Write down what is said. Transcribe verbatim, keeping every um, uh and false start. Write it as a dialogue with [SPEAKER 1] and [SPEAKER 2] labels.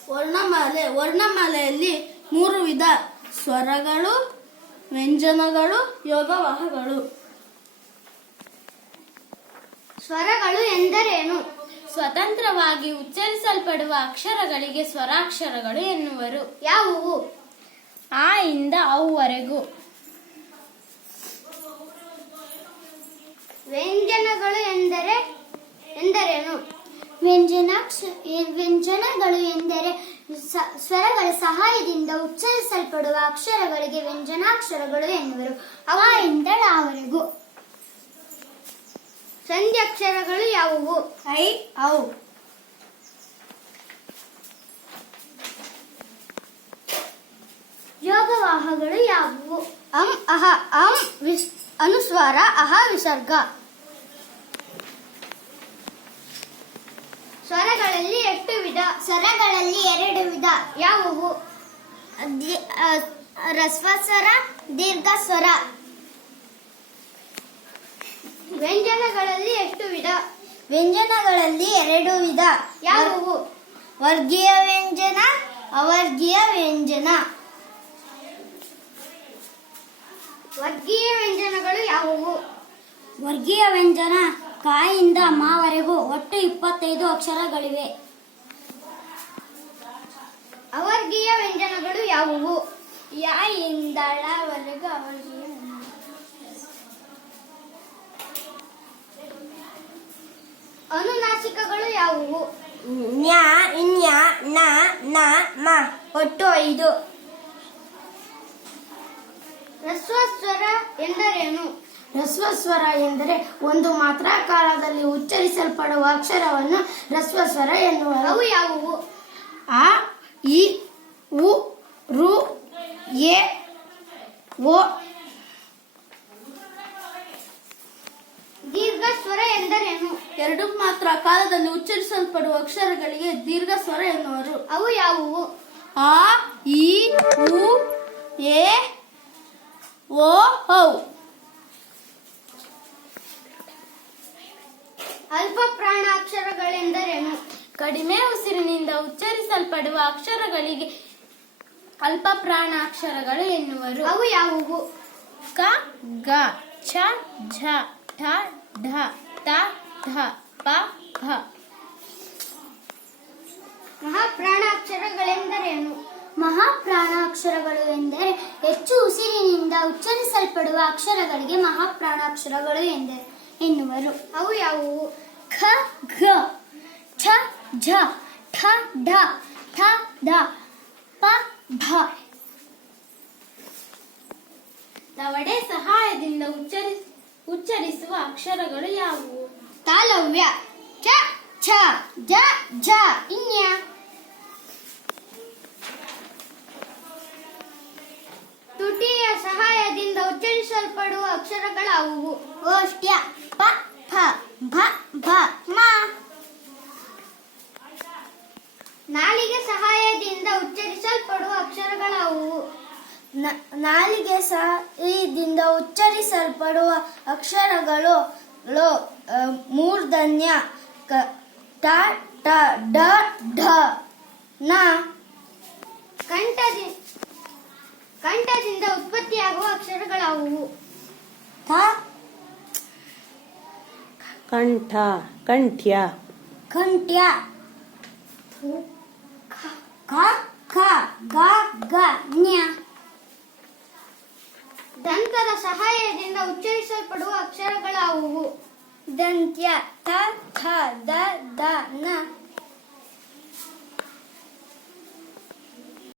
[SPEAKER 1] ವರ್ಣಮಾಲೆ ವರ್ಣಮಾಲೆಯಲ್ಲಿ ಮೂರು ವಿಧ: ಸ್ವರಗಳು, ವ್ಯಂಜನಗಳು, ಯೋಗವಾಹಗಳು.
[SPEAKER 2] ಸ್ವರಗಳು ಎಂದರೇನು?
[SPEAKER 3] ಸ್ವತಂತ್ರವಾಗಿ ಉಚ್ಚರಿಸಲ್ಪಡುವ ಅಕ್ಷರಗಳಿಗೆ ಸ್ವರಾಕ್ಷರಗಳು ಎನ್ನುವರು.
[SPEAKER 2] ಯಾವುವು?
[SPEAKER 3] ಆ ಇಂದ ಅವುವರೆಗೂ.
[SPEAKER 2] ವ್ಯಂಜನಗಳು ಎಂದರೆ ಎಂದರೇನು?
[SPEAKER 4] ವ್ಯಂಜನಾಕ್ಷ ವ್ಯಂಜನಗಳು ಎಂದರೆ ಸ್ವರಗಳ ಸಹಾಯದಿಂದ ಉಚ್ಚರಿಸಲ್ಪಡುವ ಅಕ್ಷರಗಳಿಗೆ ವ್ಯಂಜನಾಕ್ಷರಗಳು ಎನ್ನುವರು. ಅವ ಇಂದ ಳವರೆಗೂ.
[SPEAKER 2] ಸಂಧ್ಯಾಕ್ಷರಗಳು ಯಾವುವು?
[SPEAKER 4] ಐ ಔ. ಯೋಗವಾಹಗಳು ಯಾವುವು?
[SPEAKER 2] ಅಂ ಅಹ. ಅಂ ವಿಸ್ ಅನುಸ್ವಾರ, ಅಹ ವಿಸರ್ಗ. ಸ್ವರಗಳಲ್ಲಿ ಎಷ್ಟು ವಿಧ?
[SPEAKER 4] ಸ್ವರಗಳಲ್ಲಿ ಎರಡು ವಿಧ.
[SPEAKER 2] ಯಾವುವು?
[SPEAKER 4] ಹ್ರಸ್ವ ಸ್ವರ, ದೀರ್ಘ ಸ್ವರ.
[SPEAKER 2] ವ್ಯಂಜನಗಳಲ್ಲಿ ಎಷ್ಟು ವಿಧ?
[SPEAKER 4] ವ್ಯಂಜನಗಳಲ್ಲಿ ಎರಡು ವಿಧ.
[SPEAKER 2] ಯಾವುವು?
[SPEAKER 4] ವರ್ಗೀಯ ವ್ಯಂಜನ, ಅವರ್ಗೀಯ ವ್ಯಂಜನ.
[SPEAKER 2] ವರ್ಗೀಯ ವ್ಯಂಜನಗಳು ಯಾವುವು?
[SPEAKER 4] ವರ್ಗೀಯ ವ್ಯಂಜನ ಕಾಯಿಂದ ಮಾವರೆಗೂ ಒಟ್ಟು ಇಪ್ಪತ್ತೈದು ಅಕ್ಷರಗಳಿವೆ.
[SPEAKER 2] ಅವರ್ಗೀಯ ವ್ಯಂಜನಗಳು ಯಾವುವು?
[SPEAKER 3] ಯ ಇಂದ ಳವರೆಗೂ ಅವರ್ಗೀಯ.
[SPEAKER 2] ಅನುನಾಸಿಕಗಳು ಯಾವುವು?
[SPEAKER 4] ನ್ಯ, ಇನ್ಯ, ನ, ನ, ಮ. ಒಟ್ಟು ಐದು.
[SPEAKER 2] ಹ್ರಸ್ವಸ್ವರ ಎಂದರೇನು?
[SPEAKER 1] ಹ್ರಸ್ವಸ್ವರ ಎಂದರೆ ಒಂದು ಮಾತ್ರ ಕಾಲದಲ್ಲಿ ಉಚ್ಚರಿಸಲ್ಪಡುವ ಅಕ್ಷರವನ್ನು ಹ್ರಸ್ವಸ್ವರ ಎನ್ನುವರು.
[SPEAKER 2] ಅವು ಯಾವುವು?
[SPEAKER 1] ಆ, ಇ, ಉ, ರು, ಎ, ಓ.
[SPEAKER 2] ದೀರ್ಘ ಸ್ವರ ಎಂದರೇನು?
[SPEAKER 1] ಎರಡು ಮಾತ್ರ ಕಾಲದಲ್ಲಿ ಉಚ್ಚರಿಸಲ್ಪಡುವ ಅಕ್ಷರಗಳಿಗೆ ದೀರ್ಘ ಸ್ವರ ಎನ್ನುವರು.
[SPEAKER 2] ಅವು ಯಾವುವು?
[SPEAKER 1] ಆ, ಇ, ಉ, ಎ, ಓ, ಔ.
[SPEAKER 2] ಅಲ್ಪ ಪ್ರಾಣಾಕ್ಷರಗಳೆಂದರೇನು?
[SPEAKER 3] ಕಡಿಮೆ ಉಸಿರಿನಿಂದ ಉಚ್ಚರಿಸಲ್ಪಡುವ ಅಕ್ಷರಗಳಿಗೆ ಅಲ್ಪ ಪ್ರಾಣಾಕ್ಷರಗಳು ಎನ್ನುವರು.
[SPEAKER 2] ಅವು ಯಾವುವು?
[SPEAKER 3] ಕ, ಗ, ಛ, ಝ, ಠ, ಢ, ತ, ಧ, ಪ, ಭ.
[SPEAKER 2] ಮಹಾಪ್ರಾಣಾಕ್ಷರಗಳೆಂದರೇನು?
[SPEAKER 4] ಮಹಾಪ್ರಾಣಾಕ್ಷರಗಳು ಎಂದರೆ ಹೆಚ್ಚು ಉಸಿರಿನಿಂದ ಉಚ್ಚರಿಸಲ್ಪಡುವ ಅಕ್ಷರಗಳಿಗೆ ಮಹಾಪ್ರಾಣಾಕ್ಷರಗಳು ಎಂದರೆ ಎನ್ನುವರು.
[SPEAKER 2] ಅವು ಯಾವುವು?
[SPEAKER 4] ಖ, ಘ, ಛ, ಝ, ಠ, ಢ, ಥ, ಧ, ಪ, ಭ.
[SPEAKER 3] ದವಡೆ ಸಹಾಯದಿಂದ ಉಚ್ಚರಿ ಉಚ್ಚರಿಸುವ ಅಕ್ಷರಗಳು ಯಾವುವು?
[SPEAKER 2] ತಾಲವ್ಯ. ಚ, ಛ, ಜ, ಝ, ಇನ್ಯ. ತುಟಿಯ ಸಹಾಯದಿಂದ ಉಚ್ಚರಿಸಲ್ಪಡುವ ಅಕ್ಷರಗಳಾವುವು?
[SPEAKER 4] ಓಷ್ಟ್ಯ. ಪ, ಫ, ಭ, ಭ, ಮ.
[SPEAKER 2] ನಾಲಿಗೆ ಸಹಾಯದಿಂದ ಉಚ್ಚರಿಸಲ್ಪಡುವ ಅಕ್ಷರಗಳಾವುವು?
[SPEAKER 4] ನಾಲಿಗೆ ಸಹಾಯದಿಂದ ಉಚ್ಚರಿಸಲ್ಪಡುವ ಅಕ್ಷರಗಳು ಮೂರ್ಧನ್ಯ. ಟ, ಟ, ಡ, ಢ, ನ.
[SPEAKER 2] ಕಂಠದಿ ಕಂಠದಿಂದ ಉತ್ಪತ್ತಿಯಾಗುವ ಅಕ್ಷರಗಳಾವುವು?
[SPEAKER 4] ಥ,
[SPEAKER 5] ಕಂಠ, ಕಂಠ್ಯ.
[SPEAKER 4] ಕಂಠ್ಯ. ಕ, ಖ, ಗ, ಗ, ಜ್ಞ.
[SPEAKER 2] ದಂತದ ಸಹಾಯದಿಂದ ಉಚ್ಚರಿಸಲ್ಪಡುವ ಅಕ್ಷರಗಳಾವುವು?
[SPEAKER 4] ದಂತ್ಯ. ತ, ಥ, ದ, ದ, ನ.